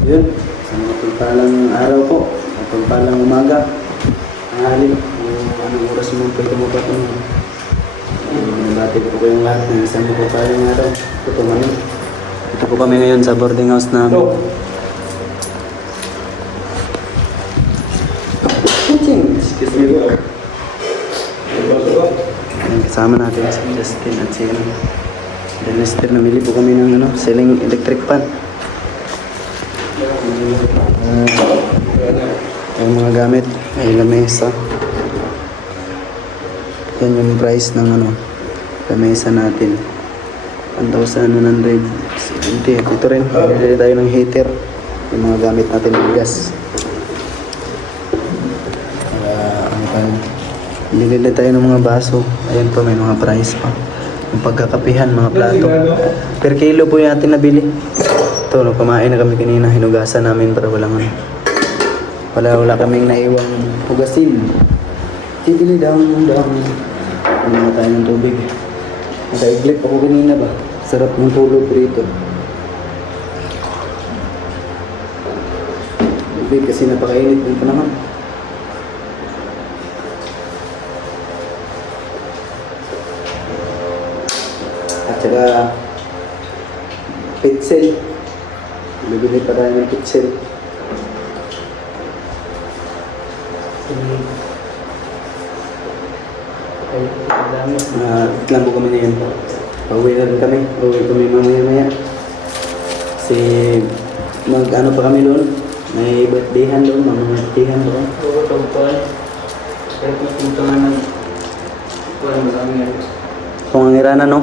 Yun, sa mga pagpalang araw po, sa pagpalang umaga, tanghali, kung anong oras mo pwede mo ba itong nabati ko po kayong lahat ng isang mapagpalang araw. Ito po kami. Ito po kami ngayon sa boarding house namin. Excuse me po. Kasama natin si Justin at si Lester. Namili po kami ng ceiling electric fan. Yung mga gamit ay lamesa. Yan yung price ng lamesa natin. 1,170. Ito rin, bili tayo ng heater. Yung mga gamit natin ng gas. Bili tayo ng mga baso. Ayan po, may mga price pa. Yung pagkakapihan, mga plato. Per kilo po yung atin nabili. Ito, kumain na kami kanina. Hinugasan namin para wala kaming naiwang hugasin. Titili daw. Hindi na tayo ng tubig. Nakaiglip ako kanina ba? Sarap ng tulog rito. Tubig kasi napakainit ng panahon. At saka pitsel. Bibili pa tayo ng pitsel. Lang po kami ngayon. Pauwi na rin kami. Pauwi kami mamaya-maya. Kasi mag-ano pa kami doon. May birthdayhan doon. Mga birthdayhan doon. Oo, tawag. Kaya pupuntahan ng walang marami yan. Kung ang irana, no?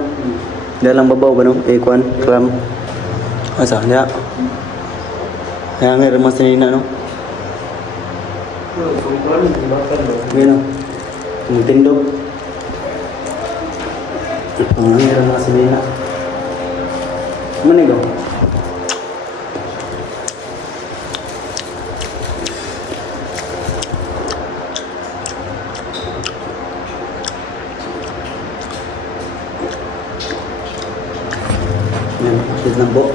Dalang babaw ba, no? Kwan, kram. Asa, ya. Kaya nga rin mas nina, no? Oo, tawag. Bakal, no? Ngayon, no? Tumutindog. Ang nga rin mas nina. Manigaw. Yan, akit lang po.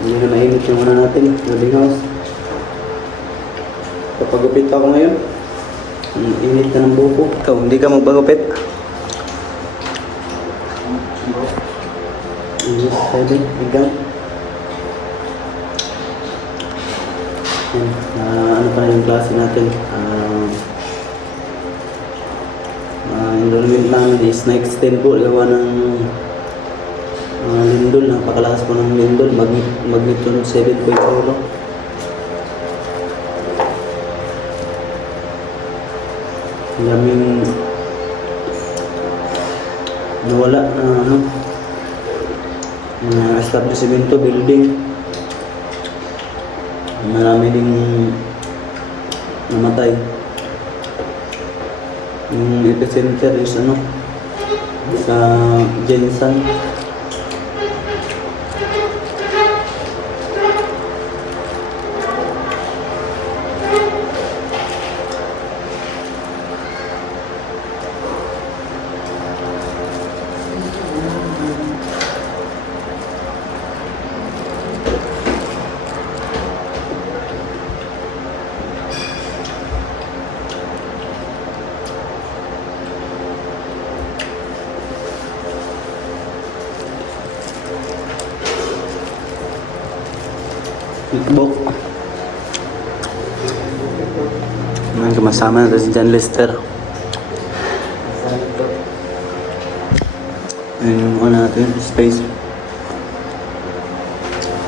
Hindi na mainit yung natin, boarding house. Kapagupit ako ngayon, ang init na ng buko. Ikaw, hindi ka magpagupit? Init, pwede, hanggang. Yan, ano pa na yung klase natin? Enrollment namin is next 10 po, gawa ng lindol, napakalakas po ng lindol, magnitude 7.0. Daming nawala na establishmento, building. Marami ding namatay. Yung epicenter is sa Jensen. Bok. Masama natin si John Lester. Ayun yung natin, space.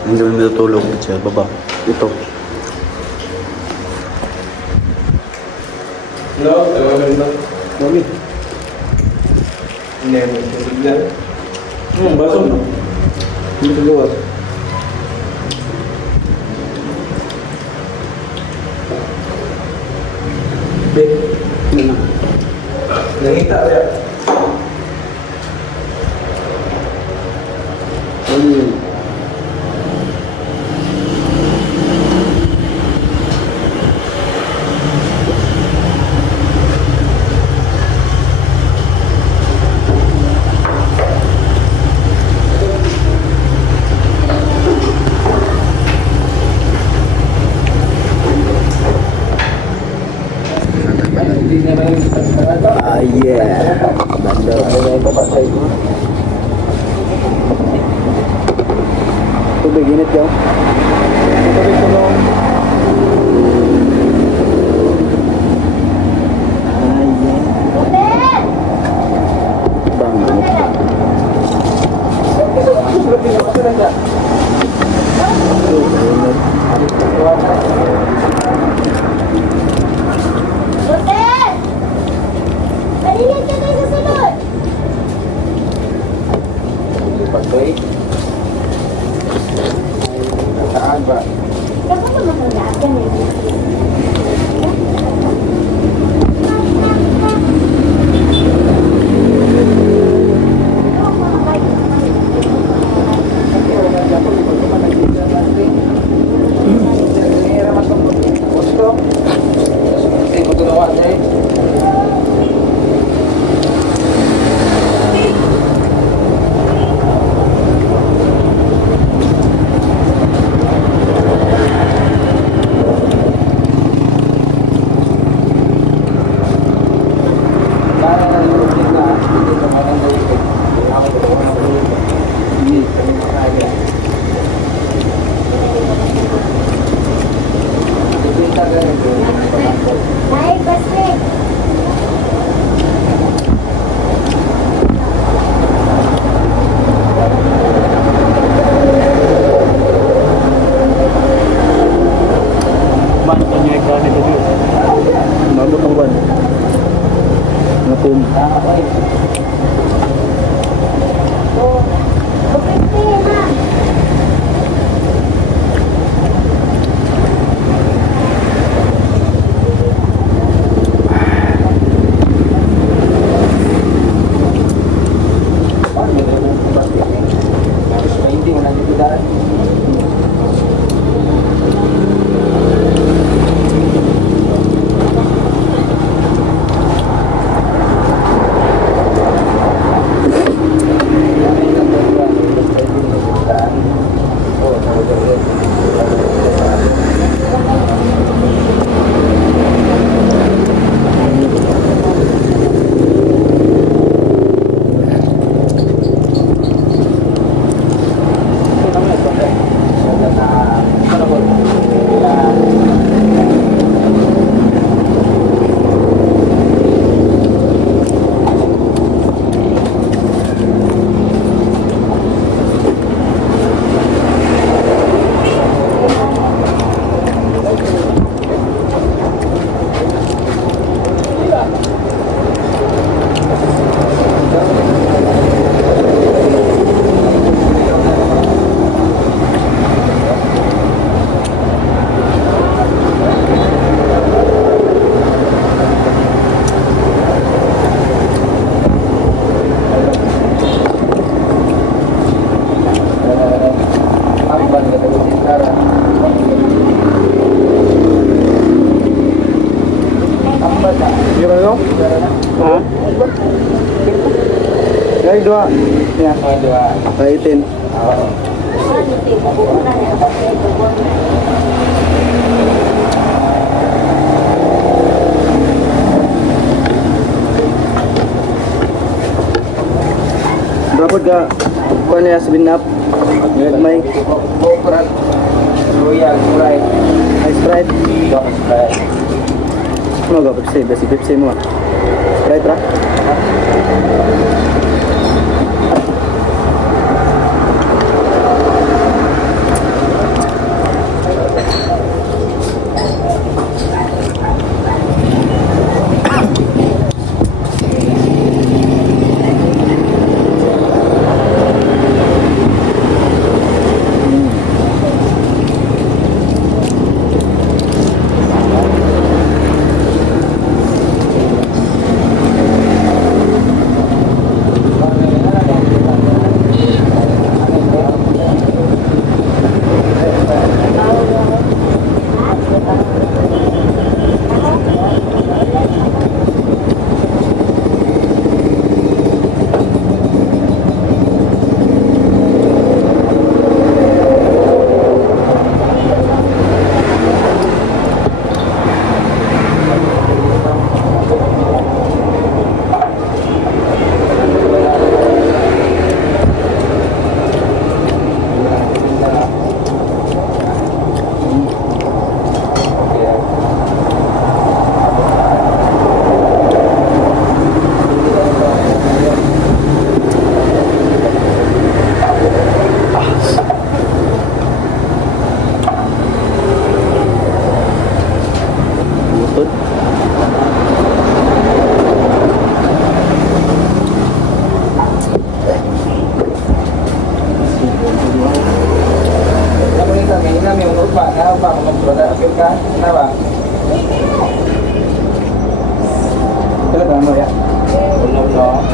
Hindi kami matutulog sa baba. Ito. No, tawagan mo. Mami. Hindi mo tubigyan. Baso mo. Hindi ko gawa. Ano? Nangita ya. Ano yun? Yeah. Banda. Tubig, init daw. Tubig tulong. Hotel! Malilit ka tayo sa sunod! Pagkay. Saan ba? Kapag ka mahanap ka na Naik, pasti! Mana tanya ikan itu dia? Mabot ang ban. Napum. Kapiti na! Hindi mo na dito. Kaya dua. Ya. Dua. Kaitin. Berapa ga kuan ya sebenap? May Royal Sprite. ice Sprite. Dok Sprite. Ano ga Pepsi? Basi Pepsi mo. Sprite ra? Kamu ni kami urut pak, kenapa pak mencoba apel kan? Kenapa? Itu kan ya? Belum dong.